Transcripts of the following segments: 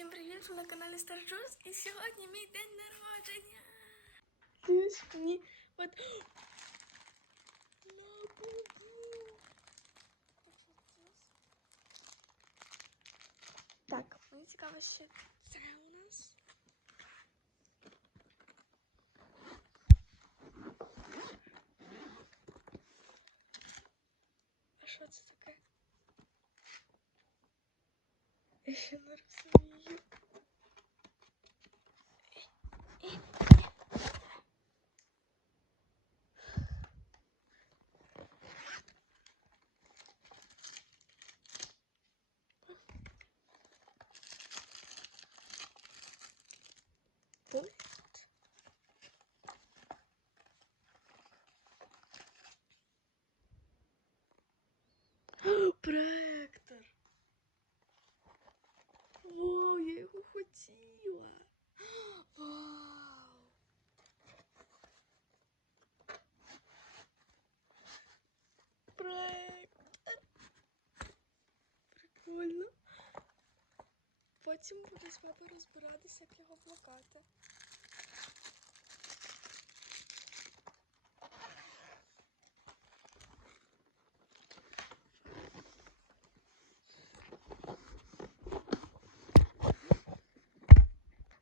Всім привіт! Ви на каналі Старджус і сьогодні мій день народження. Дивись мені от Лабубу. Так, мені цікаво, що це у нас. А що це таке? Я ще не розумію. Потім буду з папою розбиратися, як його плакати.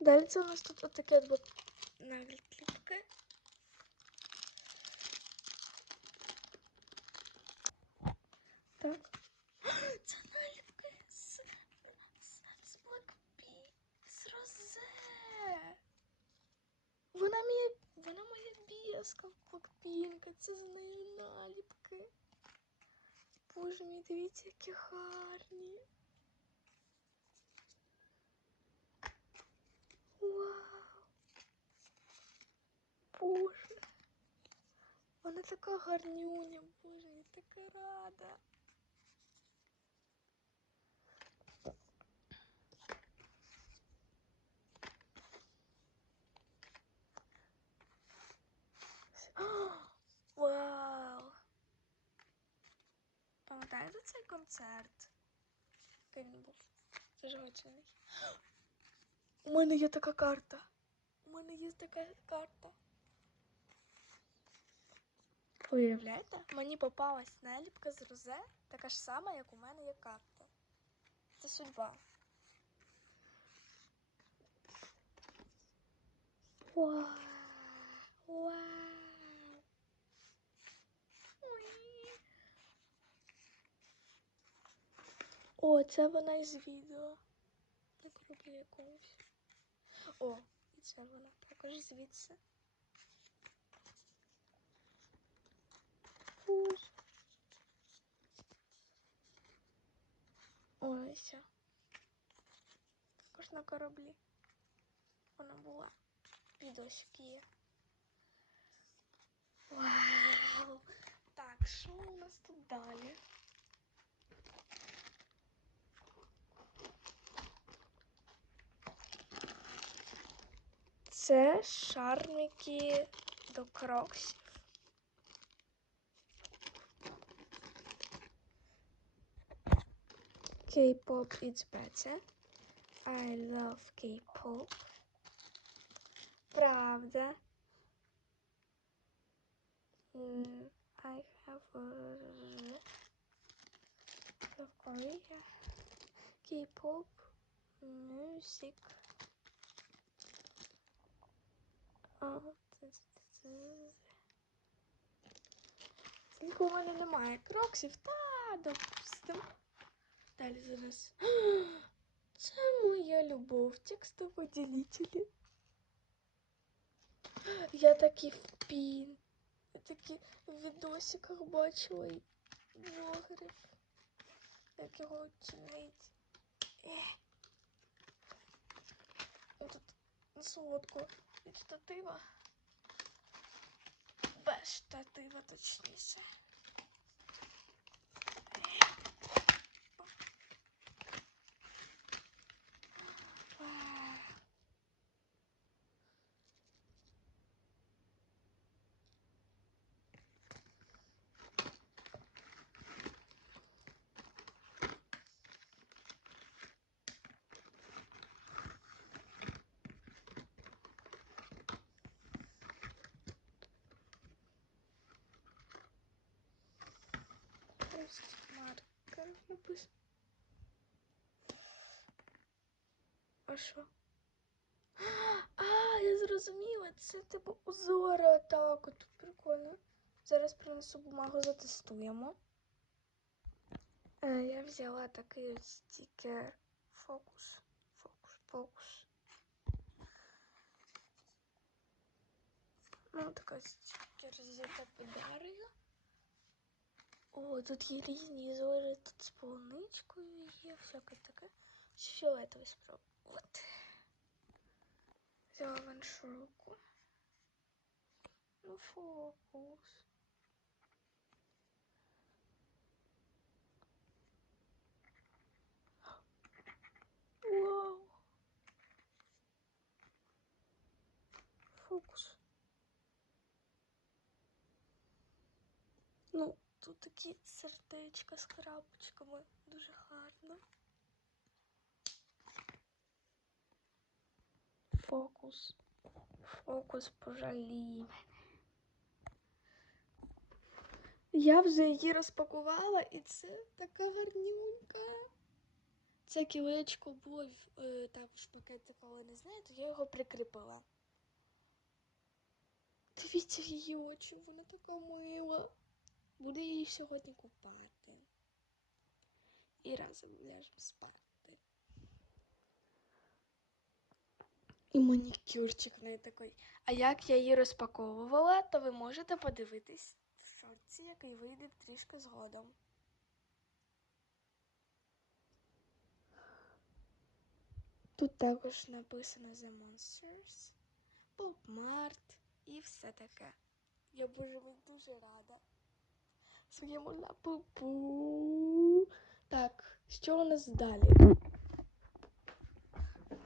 Далі це у нас тут отаке от накліпки. Так. Це наліпки з, з, з Blackpink, з Розе. Вона моя, вона моя біска в Blackpink, це з неї наліпки. Боже мій, дивіться, які гарні. Вау. Боже. Вона така гарнюня, боже, я така рада. Вау! Пам'ятаєте цей концерт? Який він був зажигательний. У мене є така карта. У мене є така карта. Уявляєте? Мені попалась наліпка з розе, така ж сама, як у мене є карта. Це судьба. Вау! Вау! О, це вона із відео. На кораблі якомусь. О, і це вона також звідси. Ой, все. Також на кораблі. Вона була. Відосик є. Вау! Так, що у нас тут далі? Це шармики до кроксів. K-pop it's better. I love K-pop. Правда. I have a of Korea. K-pop music. Тільки у мене немає кроксів, та допустим. Далі зараз. Це моя любов, текстоводілителі. Я такі в пін. Я такі в відосиках бачила і блогерів. Як його. Ех. Тут на солодку від штатива. Без штатива, точніше. Ось маркер. А що? А, я зрозуміла, це типу узори так, от прикольно. Зараз принесу бумагу, затестуємо. Е, я взяла такий стікер. Фокус, фокус, фокус. Ну, така стікер з подарила. О, тут є різні зори, тут з полуничкою є, всяке таке. З фіолетовий спроб. От. Взяла в іншу руку. Ну, фокус. Вау. Фокус. Тут такі сердечка з крапочками. Дуже гарно. Фокус. Фокус пожалій. Я вже її розпакувала, і це така гарнюнька. Це кілечко було в- е, так в пакетику, але не знаю, то я його прикріпила. Дивіться її очі, вона така мила. Буду її сьогодні купати. І разом ляжемо спати. І манікюрчик в неї такий. А як я її розпаковувала, то ви можете подивитись в шорті, який вийде трішки згодом. Тут також написано The Monsters, Pop Mart і все таке. Я боже дуже рада. Своєму лапупу. Так, що у нас далі?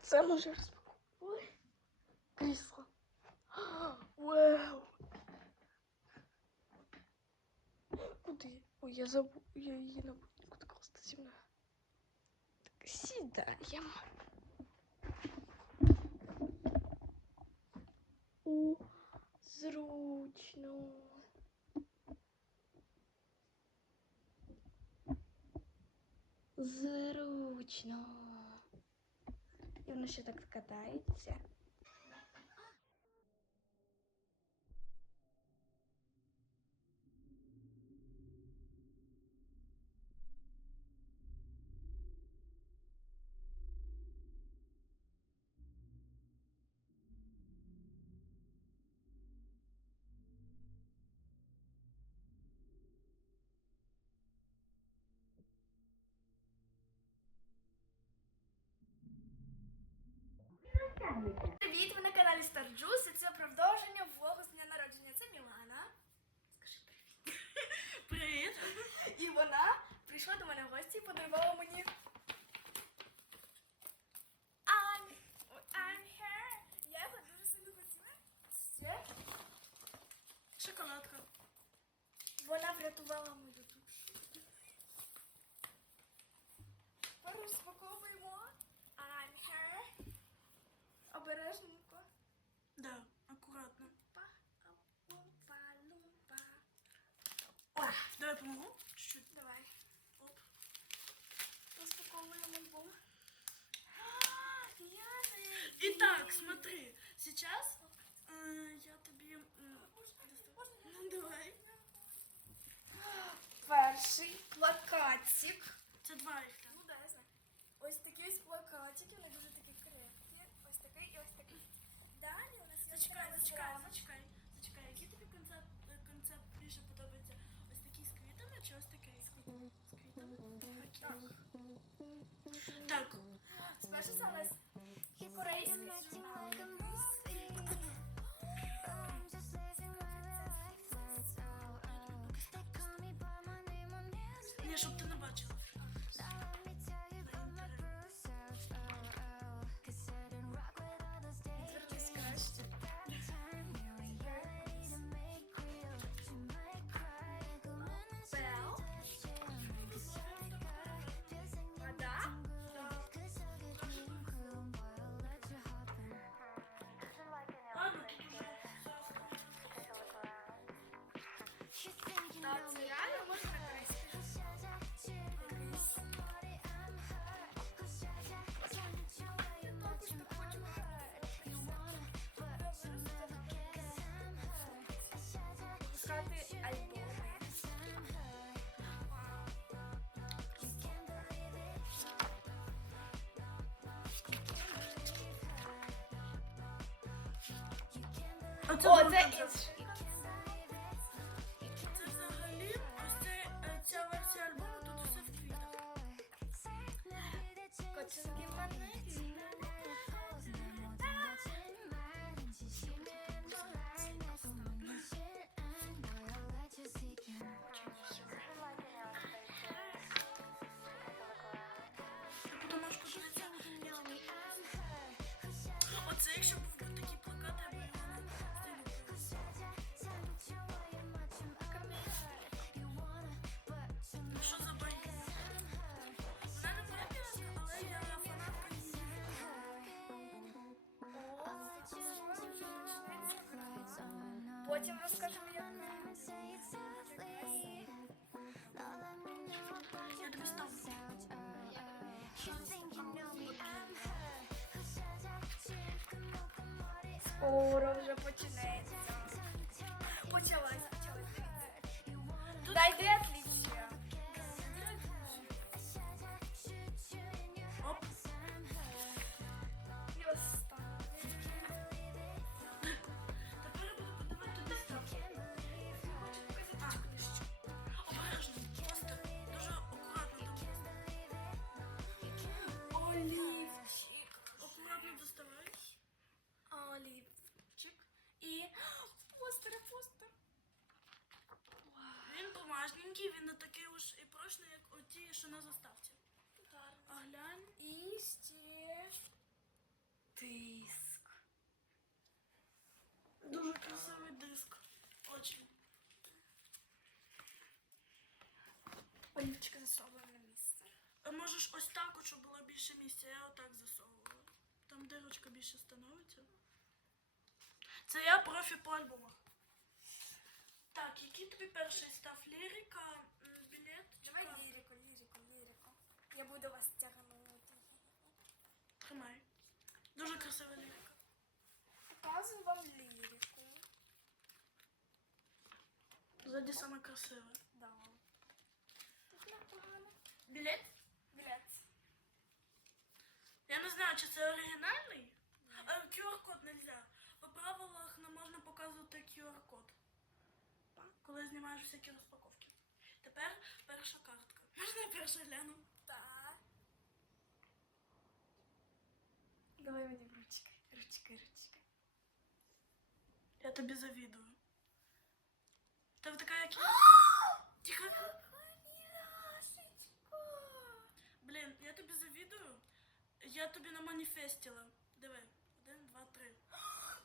Це може розпаковувати. Ой, крісло. А, Вау. Куди? Ой, я забув. Я її на будинку класти зі мною. Так, сідаємо. О, зручно. Зручно. І воно ще так катається. Привіт, ви на каналі Star Juice і це продовження влогу з дня народження. Це Мілана. Скажи привіт. Привіт. І вона прийшла до мене в гості і подарувала мені. I'm, I'm here. Я його дуже сильно хотіла. Це шоколадка. Вона врятувала мою давай помогу. Чуть-чуть. Давай. Оп. Розпаковуємо бум. Я не... Итак, смотри. Сейчас э, я тебе... м, Ну, давай. Перший плакатик. Це два їх. Ну, да, я знаю. Ось такі ось плакатики, вони дуже такі крепкі. Ось такий і ось такий. Далі у нас є Зачекай, окрема зачекай, справа. зачекай. Зачекай, Чи ось такий? З квітами. Так. Спершу саме корейський журнал. Oh, it's an inch. Потім розкажемо, як Я тобі ставлю. скоро вже починається. Почалась, почалась. Дайте ось так, щоб було більше місця, я отак засовувала. Там дирочка більше становиться. Це я профі по альбомах. Так, який тобі перший став? Лірика, білет? Давай лірику, лірику, лірику. Я буду вас тягнути. Тримай. Дуже красива лірика. Показую вам лірику. Ззаді саме красиве. Да. Тут непогано. Білет. Я не знаю, чи це оригінальний. А QR-код нельзя. По правилах не можна показувати QR-код. Коли знімаєш всякі розпаковки. Тепер перша картка. Можна я перша гляну? Так. Давай мені ручки, ручки, ручки. Я тобі завідую. Ти така як. я. Тихо. Блін, я тобі завідую. Я тобі на маніфестіла. Диви. Один, два, три.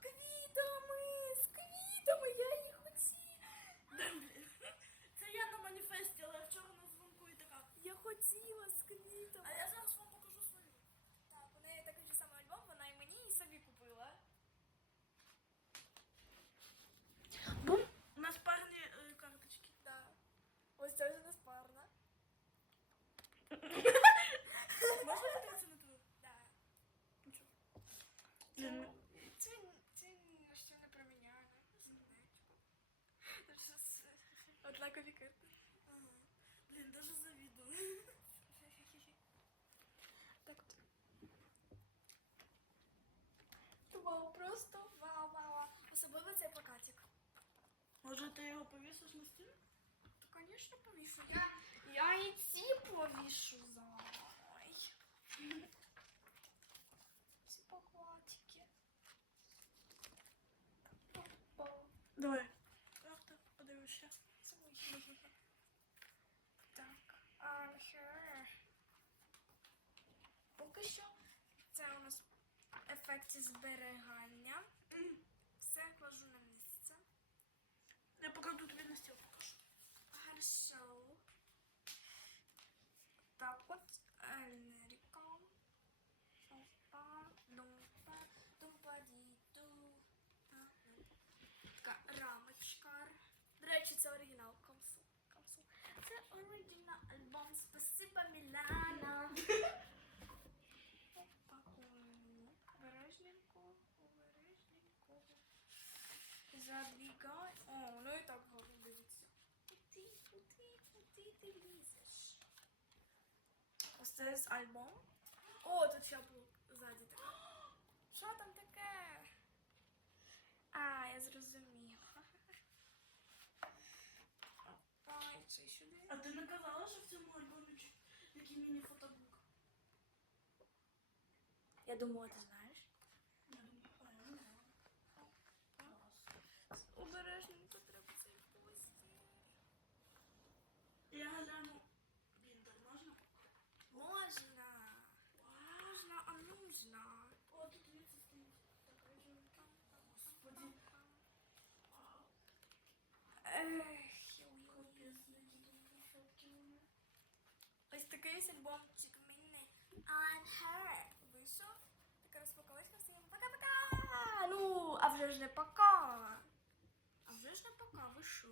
Квітами, з квітами, я їх хотіла. Да, блін. Це я на маніфестіла, я вчора на дзвонку і така. Я хотіла з квітами. А я зараз вам покажу свою. Так, у неї такий же самий альбом, вона і мені, і собі купила. Бум! У нас парні е, карточки. Да. Ось це вже не спарна. Можна подивитися на твою? Да. Нічого. Блін, Це, це ні на що не. Тут щось однакові карти. Блін, дуже завідую. Так от. Вау, просто вау, вау. Особливо цей плакатик. Може ти його повісиш на стіну? То, звісно, повішу. Я, я і ці повішу за. Ой. Давай. Просто подивишся. Так. I'm here. Поки що це у нас ефекти зберігання. Все кладу на місце. Я покладу тобі на стіл Спасибо Мілана. Опакуємо. Обережненько, обережненько. Задвігай. О, ну і так гарно дивиться. Куди, куди, куди ти лізеш? Ось це з альбом. О, тут ще був ззаді таке. Що там таке? А, я зрозуміла. Маленький міні-фотобук. Я думала, ти знаєш. Я думаю, а, я не знаю. Клас. Обережненько треба цей постіль. Я гляну. Біндер можна? Можна. Можна, а нужно. О, тут дивіться стоїть. Така жінка. Господи. Ех, Капець, які тут кросовки у мене. Ось такий альбомчик в мене. I'm her. Вийшов. Така розпаковочка всім. Пока-пока. Ну, а вже ж не пока. А вже ж не пока, ви що?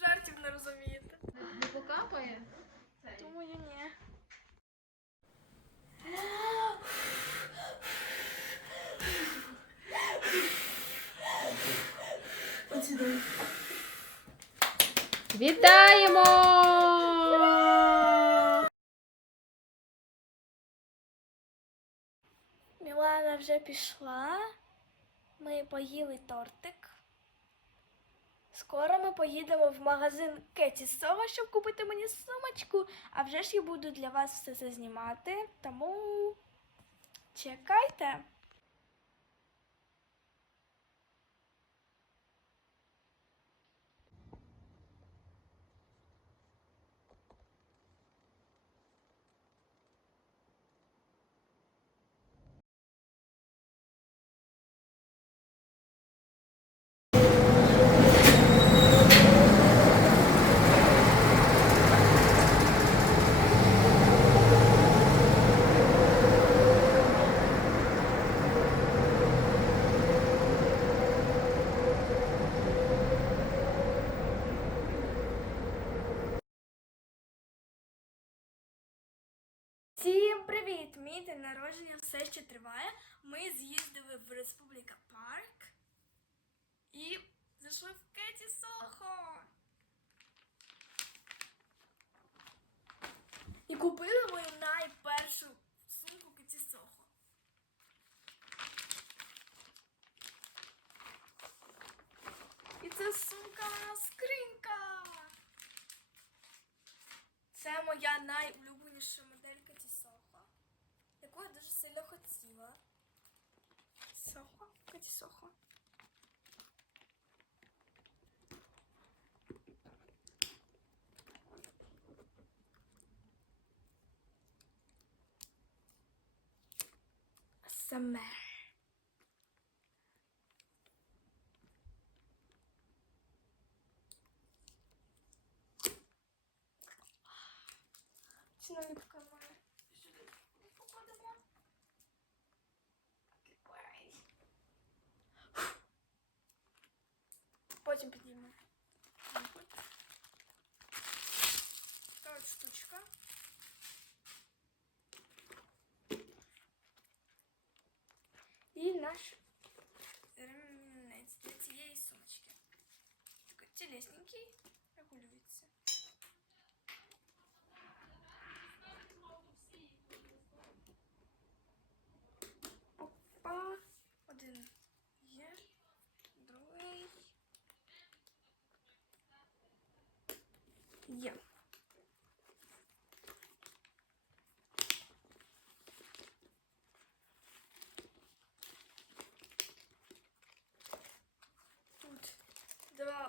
Жартів не розумієте. Не покапає? Думаю, ні. Вітаємо! Вже пішла. Ми поїли тортик. Скоро ми поїдемо в магазин Кеті Сова, щоб купити мені сумочку. А вже ж я буду для вас все це знімати. Тому чекайте. Всім привіт! Мій день народження все ще триває. Ми з'їздили в Республіка Парк і зайшли в Кеті Сохо. І купили мою найпершу сумку Кеті Сохо. І це сумка скринька. Це моя найулюбленіша я дуже сильно хотіла. Сохо, Каті Сохо. Саме. Чи наліпка Потім підіймемо. Така от штучка. І наш ремінець для цієї сумочки. Такий тілесненький, регулюється. Опа.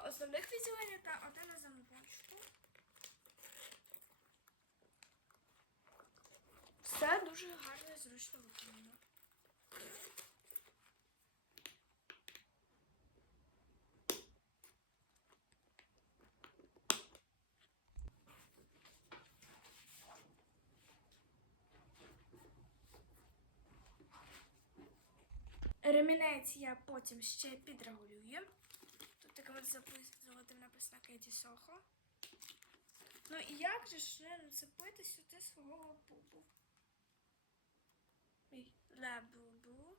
Основних відділення та одне на замочку. Все дуже гарно і зручно виконано. Ремінець я потім ще підрегулюю. Записувати написано Кеті Сохо. Ну і як же не нацепити сюди свого бубу? Ой, ла бубу.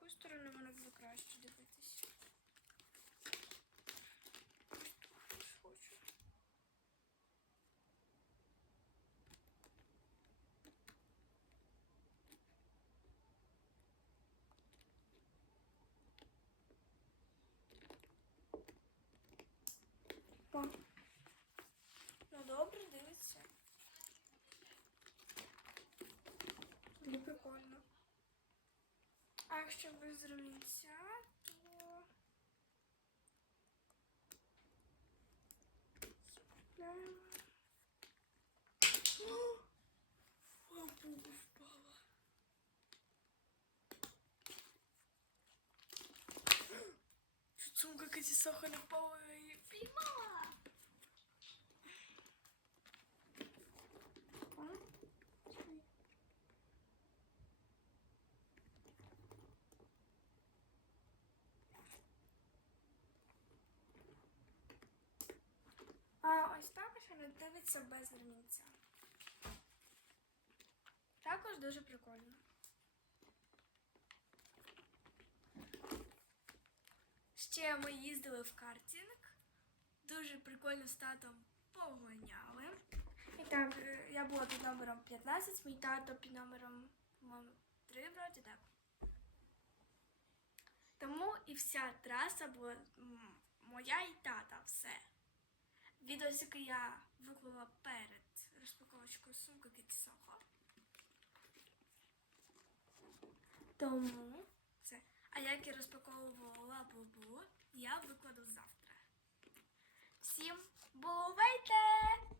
З сторону воно буде краще дивитися? Ось Хочу. О. Ну добре, дивиться. А якщо без ремінця, то. Закріпляємо. О! Бабу впала. Чуть сумка Каті Соха не впала я її піймала. М? А ось так ще не дивиться без ремінця. Також дуже прикольно. Ще ми їздили в картинг. Дуже прикольно з татом погоняли. І так, е, я була під номером 15, мій тато під номером по-моєму, 3, вроді так. Тому і вся траса була моя і тата, все. Відео, яке я виклала перед розпаковочкою сумки Кітсоко. Тому це. А як я розпаковувала бобу, я викладу завтра. Всім бувайте!